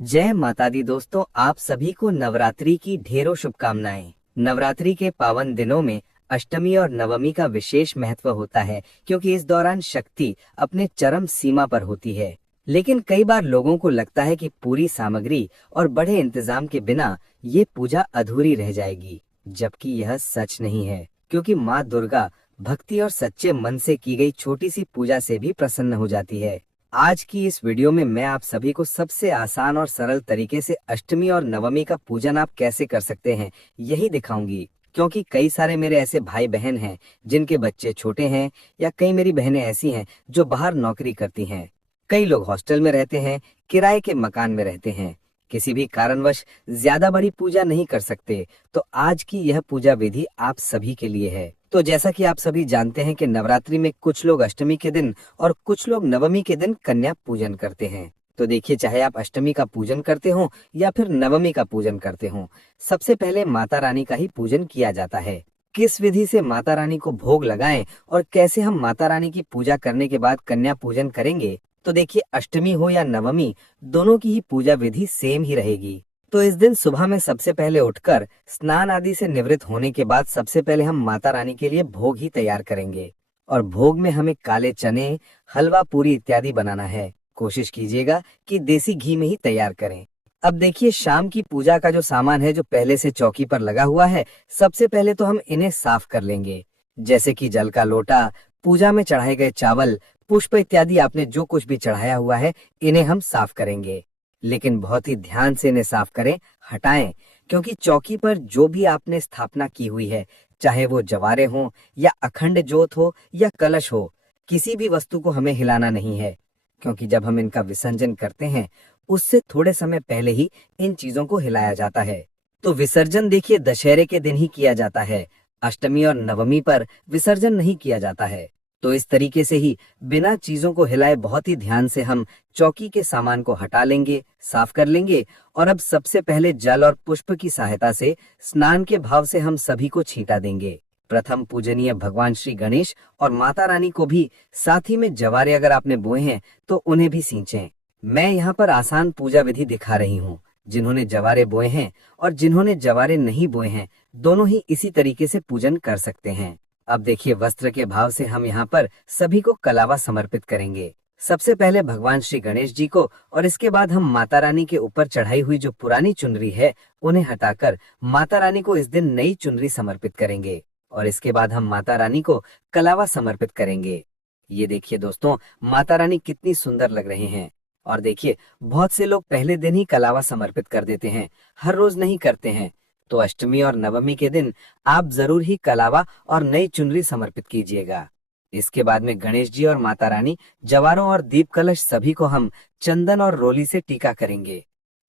जय माता दी दोस्तों, आप सभी को नवरात्रि की ढेरों शुभकामनाएं। नवरात्रि के पावन दिनों में अष्टमी और नवमी का विशेष महत्व होता है, क्योंकि इस दौरान शक्ति अपने चरम सीमा पर होती है। लेकिन कई बार लोगों को लगता है कि पूरी सामग्री और बड़े इंतजाम के बिना ये पूजा अधूरी रह जाएगी, जबकि यह सच नहीं है। क्योंकि माँ दुर्गा भक्ति और सच्चे मन से की गई छोटी सी पूजा से भी प्रसन्न हो जाती है। आज की इस वीडियो में मैं आप सभी को सबसे आसान और सरल तरीके से अष्टमी और नवमी का पूजन आप कैसे कर सकते हैं यही दिखाऊंगी। क्योंकि कई सारे मेरे ऐसे भाई बहन हैं जिनके बच्चे छोटे हैं, या कई मेरी बहनें ऐसी हैं जो बाहर नौकरी करती हैं। कई लोग हॉस्टल में रहते हैं, किराए के मकान में रहते हैं, किसी भी कारणवश ज्यादा बड़ी पूजा नहीं कर सकते। तो आज की यह पूजा विधि आप सभी के लिए है। तो जैसा कि आप सभी जानते हैं कि नवरात्रि में कुछ लोग अष्टमी के दिन और कुछ लोग नवमी के दिन कन्या पूजन करते हैं। तो देखिए, चाहे आप अष्टमी का पूजन करते हो या फिर नवमी का पूजन करते हो, सबसे पहले माता रानी का ही पूजन किया जाता है। किस विधि से माता रानी को भोग लगाएं और कैसे हम माता रानी की पूजा करने के बाद कन्या पूजन करेंगे, तो देखिए, अष्टमी हो या नवमी, दोनों की ही पूजा विधि सेम ही रहेगी। तो इस दिन सुबह में सबसे पहले उठकर स्नान आदि से निवृत्त होने के बाद सबसे पहले हम माता रानी के लिए भोग ही तैयार करेंगे। और भोग में हमें काले चने, हलवा पूरी इत्यादि बनाना है। कोशिश कीजिएगा कि देसी घी में ही तैयार करें। अब देखिए, शाम की पूजा का जो सामान है जो पहले से चौकी पर लगा हुआ है, सबसे पहले तो हम इन्हें साफ कर लेंगे। जैसे कि जल का लोटा, पूजा में चढ़ाए गए चावल, पुष्प इत्यादि आपने जो कुछ भी चढ़ाया हुआ है, इन्हें हम साफ करेंगे। लेकिन बहुत ही ध्यान से इन्हें साफ करें, हटाएं। क्योंकि चौकी पर जो भी आपने स्थापना की हुई है, चाहे वो जवारे हो या अखंड जोत हो या कलश हो, किसी भी वस्तु को हमें हिलाना नहीं है। क्योंकि जब हम इनका विसर्जन करते हैं, उससे थोड़े समय पहले ही इन चीजों को हिलाया जाता है। तो विसर्जन देखिए, दशहरे के दिन ही किया जाता है। अष्टमी और नवमी पर विसर्जन नहीं किया जाता है। तो इस तरीके से ही बिना चीजों को हिलाए बहुत ही ध्यान से हम चौकी के सामान को हटा लेंगे, साफ कर लेंगे। और अब सबसे पहले जल और पुष्प की सहायता से स्नान के भाव से हम सभी को छींटा देंगे। प्रथम पूजनीय भगवान श्री गणेश और माता रानी को भी, साथ ही में जवारे अगर आपने बोए हैं तो उन्हें भी सींचें। मैं यहाँ पर आसान पूजा विधि दिखा रही हूँ। जिन्होंने जवारे बोए हैं और जिन्होंने जवारे नहीं बोए हैं, दोनों ही इसी तरीके से पूजन कर सकते हैं। अब देखिए, वस्त्र के भाव से हम यहाँ पर सभी को कलावा समर्पित करेंगे। सबसे पहले भगवान श्री गणेश जी को, और इसके बाद हम माता रानी के ऊपर चढ़ाई हुई जो पुरानी चुनरी है उन्हें हटाकर माता रानी को इस दिन नई चुनरी समर्पित करेंगे। और इसके बाद हम माता रानी को कलावा समर्पित करेंगे। ये देखिए दोस्तों, माता रानी कितनी सुंदर लग रहे हैं। और देखिए, बहुत से लोग पहले दिन ही कलावा समर्पित कर देते हैं, हर रोज नहीं करते हैं। तो अष्टमी और नवमी के दिन आप जरूर ही कलावा और नई चुनरी समर्पित कीजिएगा। इसके बाद में गणेश जी और माता रानी, जवारों और दीप कलश सभी को हम चंदन और रोली से टीका करेंगे।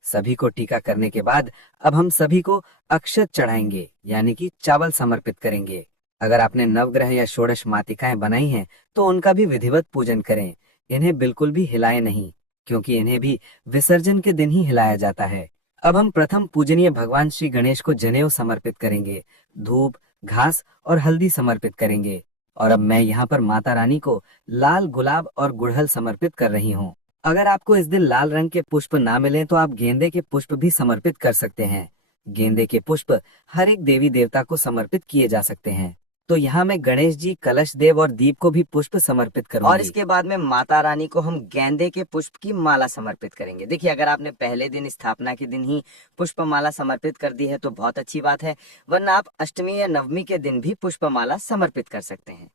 सभी को टीका करने के बाद अब हम सभी को अक्षत चढ़ाएंगे, यानी कि चावल समर्पित करेंगे। अगर आपने नवग्रह या षोडश मातिकाएं बनाई हैं तो उनका भी विधिवत पूजन करें। इन्हें बिल्कुल भी हिलाएं नहीं, क्योंकि इन्हें भी विसर्जन के दिन ही हिलाया जाता है। अब हम प्रथम पूजनीय भगवान श्री गणेश को जनेऊ समर्पित करेंगे, धूप, घास और हल्दी समर्पित करेंगे। और अब मैं यहाँ पर माता रानी को लाल गुलाब और गुड़हल समर्पित कर रही हूँ। अगर आपको इस दिन लाल रंग के पुष्प ना मिले तो आप गेंदे के पुष्प भी समर्पित कर सकते हैं। गेंदे के पुष्प हर एक देवी देवता को समर्पित किए जा सकते हैं। तो यहाँ मैं गणेश जी, कलश देव और दीप को भी पुष्प समर्पित करूंगी। और इसके बाद में माता रानी को हम गेंदे के पुष्प की माला समर्पित करेंगे। देखिए, अगर आपने पहले दिन, स्थापना के दिन ही पुष्प माला समर्पित कर दी है तो बहुत अच्छी बात है, वरना आप अष्टमी या नवमी के दिन भी पुष्प माला समर्पित कर सकते हैं।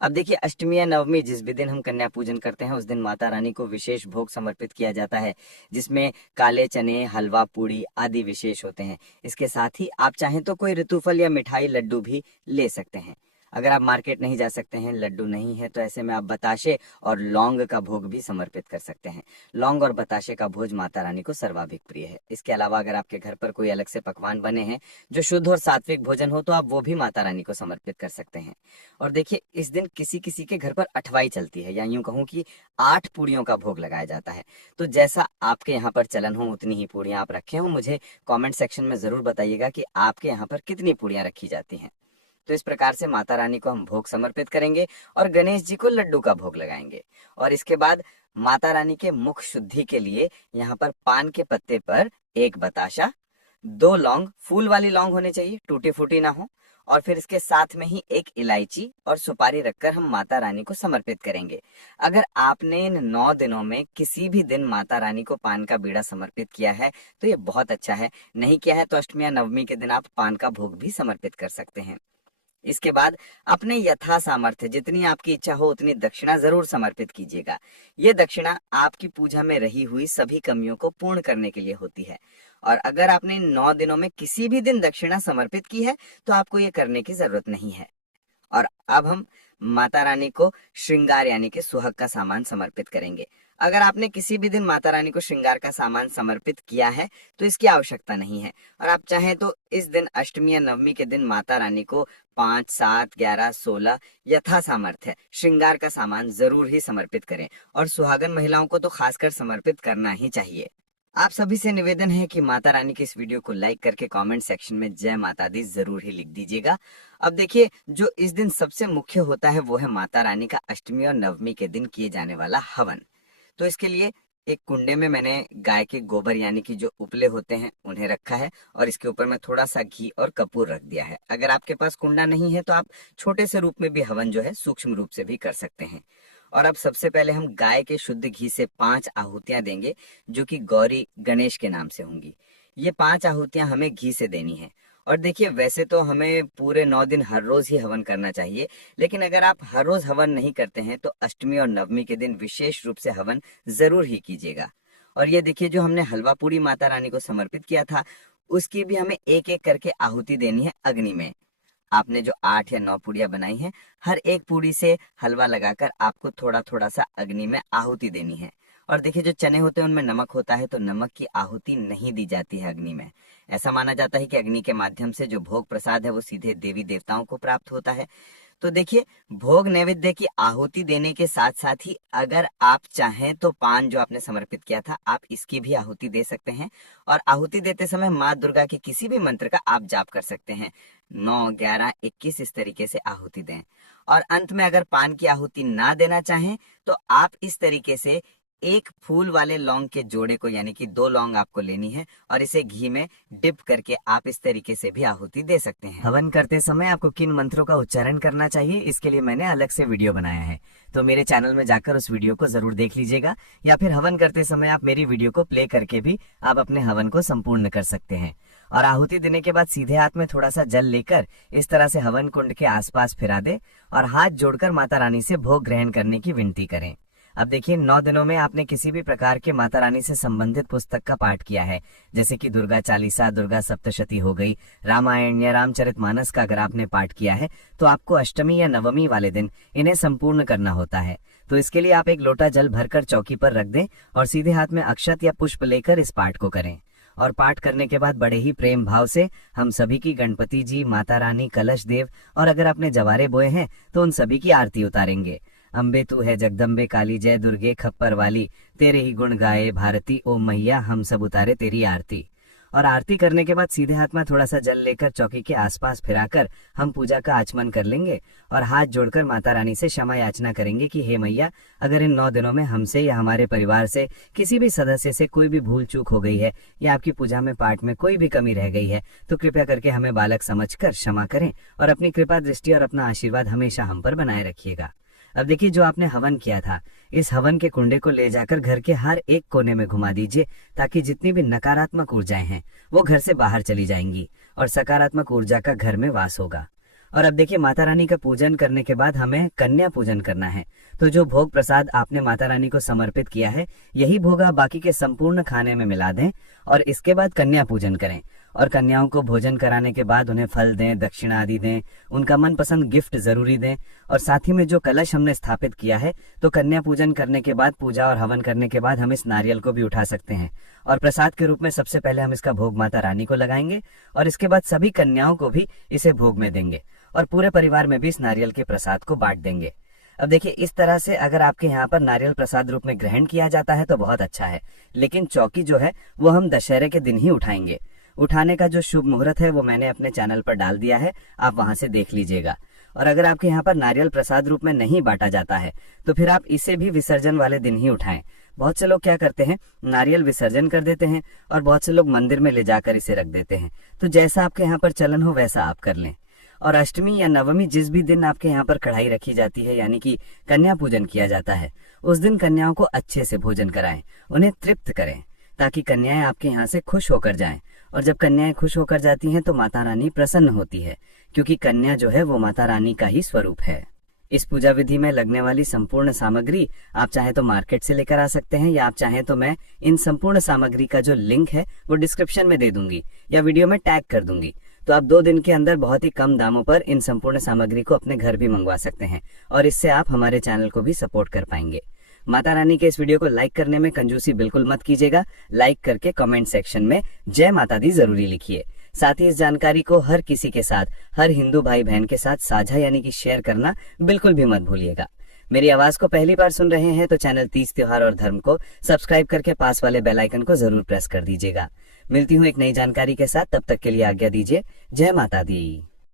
अब देखिए, अष्टमी या नवमी जिस भी दिन हम कन्या पूजन करते हैं, उस दिन माता रानी को विशेष भोग समर्पित किया जाता है, जिसमें काले चने, हलवा पूड़ी आदि विशेष होते हैं। इसके साथ ही आप चाहें तो कोई ऋतुफल या मिठाई, लड्डू भी ले सकते हैं। अगर आप मार्केट नहीं जा सकते हैं, लड्डू नहीं है, तो ऐसे में आप बताशे और लौंग का भोग भी समर्पित कर सकते हैं। लौंग और बताशे का भोज माता रानी को सर्वाधिक प्रिय है। इसके अलावा अगर आपके घर पर कोई अलग से पकवान बने हैं जो शुद्ध और सात्विक भोजन हो, तो आप वो भी माता रानी को समर्पित कर सकते हैं। और देखिए, इस दिन किसी किसी के घर पर अठवाई चलती है, या यूं कहूँ कि 8 पूड़ियों का भोग लगाया जाता है। तो जैसा आपके यहाँ पर चलन हो, उतनी ही पूड़ियाँ आप रखे हो। मुझे कमेंट सेक्शन में जरूर बताइएगा कि आपके यहाँ पर कितनी पूड़ियाँ रखी जाती हैं। तो इस प्रकार से माता रानी को हम भोग समर्पित करेंगे और गणेश जी को लड्डू का भोग लगाएंगे। और इसके बाद माता रानी के मुख शुद्धि के लिए यहाँ पर पान के पत्ते पर एक बताशा, 2 लौंग, फूल वाली लौंग होनी चाहिए, टूटी फूटी ना हो, और फिर इसके साथ में ही एक इलायची और सुपारी रखकर हम माता रानी को समर्पित करेंगे। अगर आपने इन 9 दिनों में किसी भी दिन माता रानी को पान का बीड़ा समर्पित किया है तो ये बहुत अच्छा है। नहीं किया है तो अष्टमी या नवमी के दिन आप पान का भोग भी समर्पित कर सकते हैं। इसके बाद अपने यथा सामर्थ्य जितनी आपकी इच्छा हो उतनी दक्षिणा जरूर समर्पित कीजिएगा। ये दक्षिणा आपकी पूजा में रही हुई सभी कमियों को पूर्ण करने के लिए होती है। और अगर आपने इन 9 दिनों में किसी भी दिन दक्षिणा समर्पित की है तो आपको ये करने की जरूरत नहीं है। और अब हम माता रानी को श्रृंगार यानी कि सुहाग का सामान समर्पित करेंगे। अगर आपने किसी भी दिन माता रानी को श्रृंगार का सामान समर्पित किया है तो इसकी आवश्यकता नहीं है, और आप चाहें तो इस दिन अष्टमी या नवमी के दिन माता रानी को 5, 7, 11, 16 यथा सामर्थ्य श्रृंगार का सामान जरूर ही समर्पित करें, और सुहागन महिलाओं को तो खासकर समर्पित करना ही चाहिए। आप सभी से निवेदन है कि माता रानी के इस वीडियो को लाइक करके कमेंट सेक्शन में जय माता दी जरूर ही लिख दीजिएगा। अब देखिए, जो इस दिन सबसे मुख्य होता है वो है माता रानी का अष्टमी और नवमी के दिन किए जाने वाला हवन। तो इसके लिए एक कुंडे में मैंने गाय के गोबर यानी कि जो उपले होते हैं उन्हें रखा है, और इसके ऊपर में थोड़ा सा घी और कपूर रख दिया है। अगर आपके पास कुंडा नहीं है तो आप छोटे से रूप में भी हवन जो है सूक्ष्म रूप से भी कर सकते हैं। और अब सबसे पहले हम गाय के शुद्ध घी से 5 आहुतियां देंगे जो कि गौरी गणेश के नाम से होंगी। ये 5 आहुतियां हमें घी से देनी है। और देखिए, वैसे तो हमें पूरे 9 दिन हर रोज ही हवन करना चाहिए, लेकिन अगर आप हर रोज हवन नहीं करते हैं तो अष्टमी और नवमी के दिन विशेष रूप से हवन जरूर ही कीजिएगा। और ये देखिए, जो हमने हलवा पूरी माता रानी को समर्पित किया था उसकी भी हमें एक एक करके आहुति देनी है अग्नि में। आपने जो 8 या 9 पूड़ियां बनाई हैं, हर एक पूड़ी से हलवा लगाकर आपको थोड़ा थोड़ा सा अग्नि में आहुति देनी है। और देखिए, जो चने होते हैं उनमें नमक होता है तो नमक की आहुति नहीं दी जाती है अग्नि में। ऐसा माना जाता है कि अग्नि के माध्यम से जो भोग प्रसाद है वो सीधे देवी देवताओं को प्राप्त होता है। तो देखिए, भोग नैवेद्य की आहुति देने के साथ साथ ही अगर आप चाहें तो पान जो आपने समर्पित किया था आप इसकी भी आहुति दे सकते हैं। और आहुति देते समय माँ दुर्गा के किसी भी मंत्र का आप जाप कर सकते हैं। 9, 11, 21 इस तरीके से आहुति दें। और अंत में अगर पान की आहुति ना देना चाहें तो आप इस तरीके से एक फूल वाले लौंग के जोड़े को यानी कि 2 लौंग आपको लेनी है और इसे घी में डिप करके आप इस तरीके से भी आहुति दे सकते हैं। हवन करते समय आपको किन मंत्रों का उच्चारण करना चाहिए इसके लिए मैंने अलग से वीडियो बनाया है, तो मेरे चैनल में जाकर उस वीडियो को जरूर देख लीजिएगा, या फिर हवन करते समय आप मेरी वीडियो को प्ले करके भी आप अपने हवन को संपूर्ण कर सकते हैं। और आहुति देने के बाद सीधे हाथ में थोड़ा सा जल लेकर इस तरह से हवन कुंड के आसपास फिरा दे और हाथ जोड़कर माता रानी से भोग ग्रहण करने की विनती करें। अब देखिए, 9 दिनों में आपने किसी भी प्रकार के माता रानी से संबंधित पुस्तक का पाठ किया है, जैसे कि दुर्गा चालीसा, दुर्गा सप्तशती हो गई, रामायण या रामचरितमानस का अगर आपने पाठ किया है तो आपको अष्टमी या नवमी वाले दिन इन्हें संपूर्ण करना होता है। तो इसके लिए आप एक लोटा जल भरकर चौकी पर रख दें और सीधे हाथ में अक्षत या पुष्प लेकर इस पाठ को करें। और पाठ करने के बाद बड़े ही प्रेम भाव से हम सभी की गणपति जी, माता रानी, कलश देव और अगर आपने जवारे बोए हैं तो उन सभी की आरती उतारेंगे। अम्बे तू है जगदम्बे काली, जय दुर्गे खप्पर वाली, तेरे ही गुण गाए भारती, ओ मैया हम सब उतारे तेरी आरती। और आरती करने के बाद सीधे हाथ में थोड़ा सा जल लेकर चौकी के आसपास फिराकर हम पूजा का आचमन कर लेंगे और हाथ जोड़कर माता रानी से क्षमा याचना करेंगे कि हे मैया, अगर इन 9 दिनों में हमसे या हमारे परिवार से किसी भी सदस्य से कोई भी भूल चूक हो गई है या आपकी पूजा में पाठ में कोई भी कमी रह गई है तो कृपया करके हमें बालक समझकर क्षमा करें और अपनी कृपा दृष्टि और अपना आशीर्वाद हमेशा हम पर बनाए रखिएगा। अब देखिए, जो आपने हवन किया था इस हवन के कुंडे को ले जाकर घर के हर एक कोने में घुमा दीजिए ताकि जितनी भी नकारात्मक ऊर्जाएं हैं वो घर से बाहर चली जाएंगी और सकारात्मक ऊर्जा का घर में वास होगा। और अब देखिए, माता रानी का पूजन करने के बाद हमें कन्या पूजन करना है। तो जो भोग प्रसाद आपने माता रानी को समर्पित किया है यही भोग आप बाकी के संपूर्ण खाने में मिला दें और इसके बाद कन्या पूजन करें। और कन्याओं को भोजन कराने के बाद उन्हें फल दें, दक्षिणा आदि दें, उनका मनपसंद गिफ्ट जरूरी दें। और साथ ही में जो कलश हमने स्थापित किया है तो कन्या पूजन करने के बाद, पूजा और हवन करने के बाद हम इस नारियल को भी उठा सकते हैं और प्रसाद के रूप में सबसे पहले हम इसका भोग माता रानी को लगाएंगे और इसके बाद सभी कन्याओं को भी इसे भोग में देंगे और पूरे परिवार में भी इस नारियल के प्रसाद को बांट देंगे। अब देखिए, इस तरह से अगर आपके यहाँ पर नारियल प्रसाद रूप में ग्रहण किया जाता है तो बहुत अच्छा है, लेकिन चौकी जो है वो हम दशहरे के दिन ही उठाएंगे। उठाने का जो शुभ मुहूर्त है वो मैंने अपने चैनल पर डाल दिया है, आप वहां से देख लीजिएगा। और अगर आपके यहाँ पर नारियल प्रसाद रूप में नहीं बांटा जाता है तो फिर आप इसे भी विसर्जन वाले दिन ही उठाएं। बहुत से लोग क्या करते हैं, नारियल विसर्जन कर देते हैं और बहुत से लोग मंदिर में ले जाकर इसे रख देते हैं। तो जैसा आपके यहाँ पर चलन हो वैसा आप कर लें। और अष्टमी या नवमी जिस भी दिन आपके यहाँ पर कढ़ाई रखी जाती है, यानी कि कन्या पूजन किया जाता है, उस दिन कन्याओं को अच्छे से भोजन कराएं, उन्हें तृप्त करें, ताकि कन्याएं आपके यहाँ से खुश होकर जाएं। और जब कन्याएं खुश होकर जाती हैं तो माता रानी प्रसन्न होती है, क्योंकि कन्या जो है वो माता रानी का ही स्वरूप है। इस पूजा विधि में लगने वाली संपूर्ण सामग्री आप चाहे तो मार्केट से लेकर आ सकते हैं, या आप चाहे तो मैं इन संपूर्ण सामग्री का जो लिंक है वो डिस्क्रिप्शन में दे दूंगी या वीडियो में टैग कर दूंगी। तो आप 2 दिन के अंदर बहुत ही कम दामों पर इन संपूर्ण सामग्री को अपने घर भी मंगवा सकते हैं, और इससे आप हमारे चैनल को भी सपोर्ट कर पाएंगे। माता रानी के इस वीडियो को लाइक करने में कंजूसी बिल्कुल मत कीजिएगा। लाइक करके कमेंट सेक्शन में जय माता दी जरूरी लिखिए। साथ ही इस जानकारी को हर किसी के साथ, हर हिंदू भाई बहन के साथ साझा यानी कि शेयर करना बिल्कुल भी मत भूलिएगा। मेरी आवाज को पहली बार सुन रहे हैं तो चैनल तीज त्योहार और धर्म को सब्सक्राइब करके पास वाले बेल आइकन को जरूर प्रेस कर दीजिएगा। मिलती हूँ एक नई जानकारी के साथ, तब तक के लिए आज्ञा दीजिए। जय माता दी।